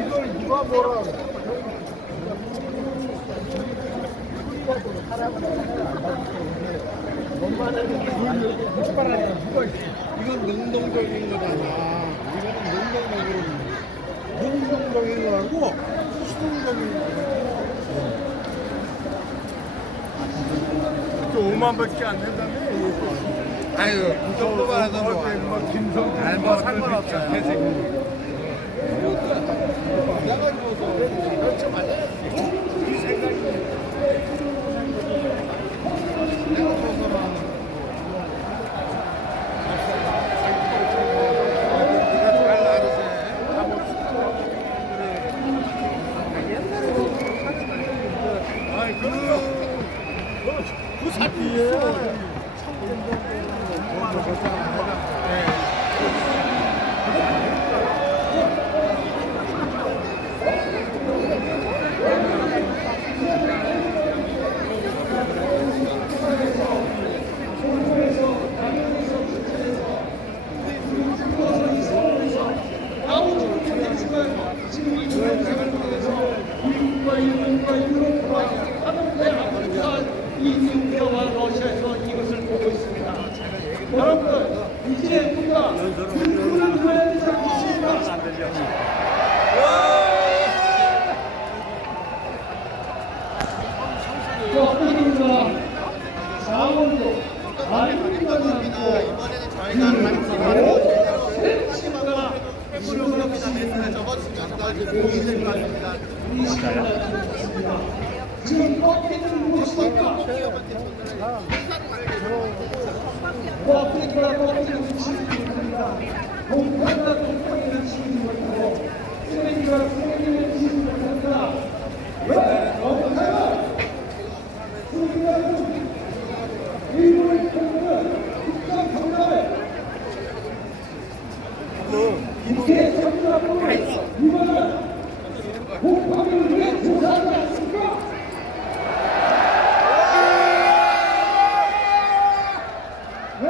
이걸 누가 뭐라 이건 능동적인 거잖아. 이거는 능동적인 거. 능동적인 거하고 수동적인 거. 저 5만 밖에 안 된다며? 아유, 그 정도만 해도 좋아. 뭐 김성, 뭐 상관없어요. 그렇죠, 맞아요. 이 생각이. 아니, 그, 그, 그 사기에. 이민교와 러시아에서 이것을 보고 있습니다. 여러분들 이제 우리가 불을 들어야 되지 않겠습니까? 저뿐인가 강원도 아름다운 지금 꺾이는 무엇입니까? 꺾이기가 꺾이는 시민입니다. 공포가 공포이는 시민이고 쓰레기가 쓰레기는 시민입니다. 왜? 공포가 쓰레기가 일본의 공포는 국가 경감을 이렇게 정리하고 이거는 공포를 왜 조사하지 않습니까? 내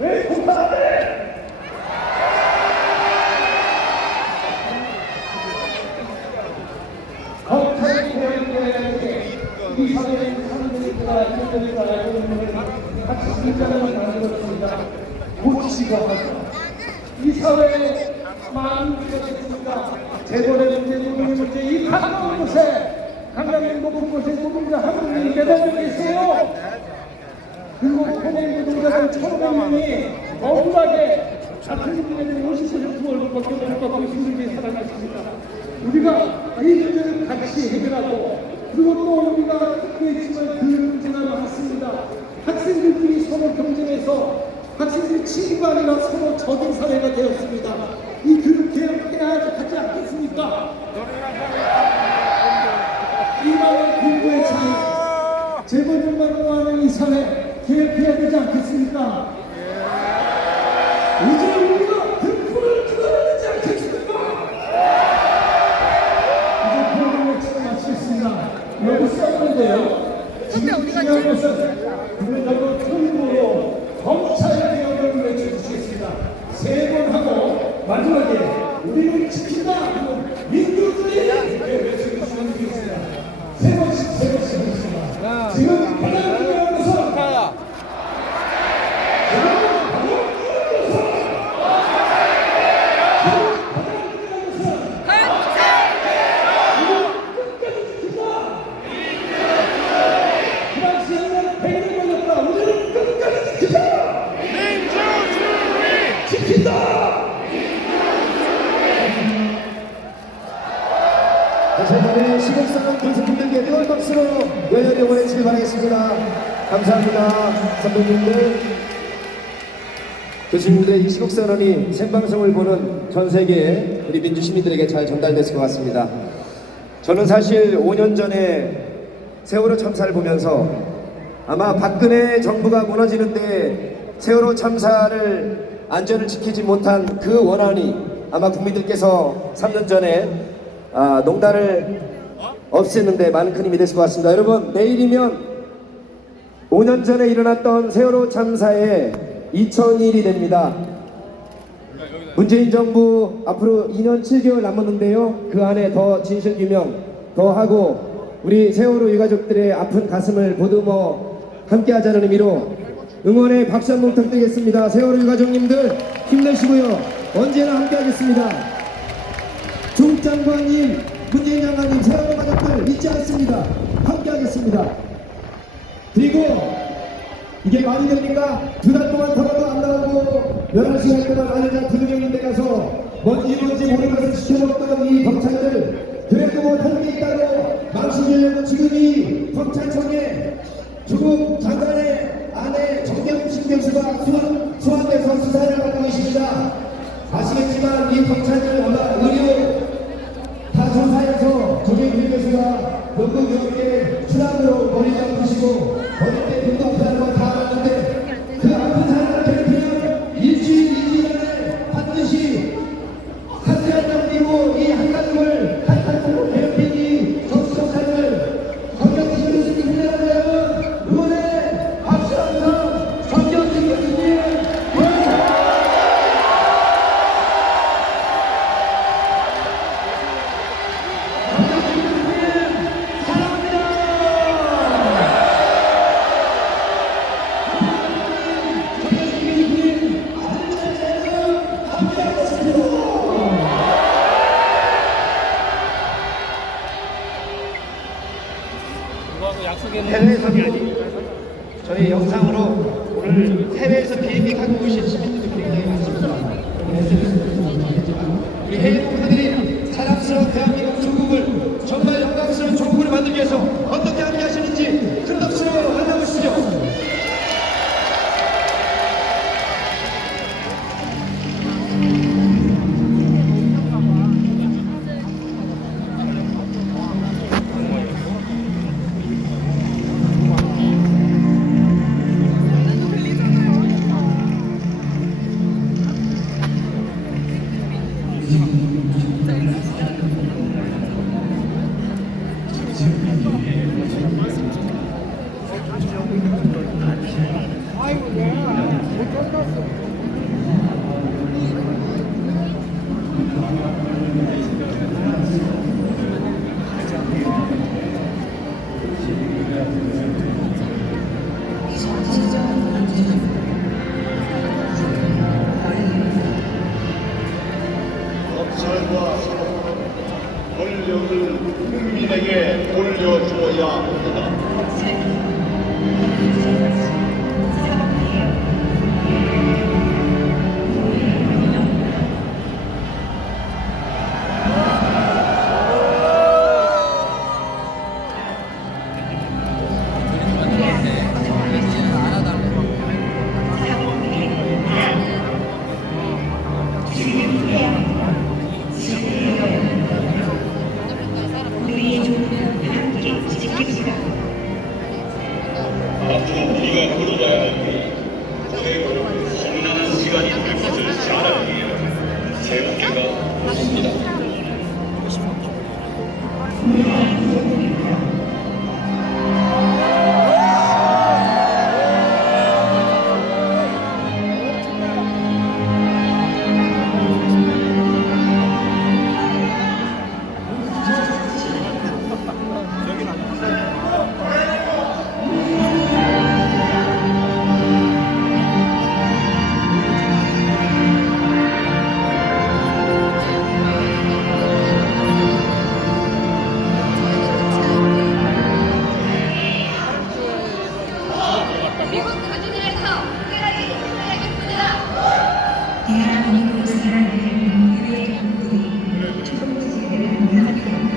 해? 검찰이 대응해야지 이 사회의 사람들이가 이들과 알고 있는 진짜를 만들었습니다. 고치고 하자. 이 사회에 많은 문제가 있습니다. 재벌의 문제, 노동의 문제, 이 가까운 곳에 강남의 높은 곳에 노동자 한 분이 매달려 계세요. 그리고 포괄 노동자들 천오백 명이 억울하게 같은 분야에 50% 월급밖에 못 받고 힘들게 살아가십니다. 우리가 이 문제를 같이 해결하고 그리고 또 우리가 듣고 있지만 그 문제가 많습니다. 학생들끼리 서로 경쟁해서 학생들 친구가 아니라 서로 적인 사회가 되었습니다. 이 교육 개혁 해야 하지 않겠습니까? 이방의 공부의 차이 재벌들만 좋아하는 이 사회 개혁해야 되지 않겠습니까? 한번 시국상황 교수님들께 뜨거운 박수로 열렬히 응원해 주시기 바라겠습니다. 감사합니다. 선배님들. 교수님들의 이 시국선언이 생방송을 보는 전 세계 우리 민주 시민들에게 잘 전달됐을 것 같습니다. 저는 사실 5년 전에 세월호 참사를 보면서 아마 박근혜 정부가 무너지는데 세월호 참사를 안전을 지키지 못한 그 원한이 아마 국민들께서 3년 전에 아, 농단을 없앴는데 많은 큰 힘이 됐을 것 같습니다. 여러분 내일이면 5년 전에 일어났던 세월호 참사의 2000일이 됩니다. 문재인 정부 앞으로 2년 7개월 남았는데요. 그 안에 더 진실 규명 더 하고 우리 세월호 유가족들의 아픈 가슴을 보듬어 함께 하자는 의미로 응원의 박수 한번 부탁드리겠습니다. 세월호 유가족님들 힘내시고요. 언제나 함께 하겠습니다. 조국 장관님, 문재인 장관님, 세월호 가족들 잊지 않습니다. 함께 하겠습니다. 그리고 이게 말이 됩니까? 두 달 동안 터라도 안 나가고 11시간 동안 안에다 두명있는 데 가서 뭔지 뭔지 모르는 것을 지켜먹던 이 경찰들 그래도 뭐 탈게 있다고 망신이려고 지금 이 경찰청에 조국 장관의 아내 정경심 교수가 수환, 수환돼서 수사를 받고 계십니다. 아시겠지만 이 경찰들 아마 의료 교수 해외에서 저희 영상으로 오늘 해외에서 비행기 타고 오신 시민들이 굉장히 많습니다. 우리 해외 농부들이 사랑스러운 대한민국 조국을 정말 영광스러운 조국을 만들기 위해서 권력을 국민에게 돌려주어야 합니다.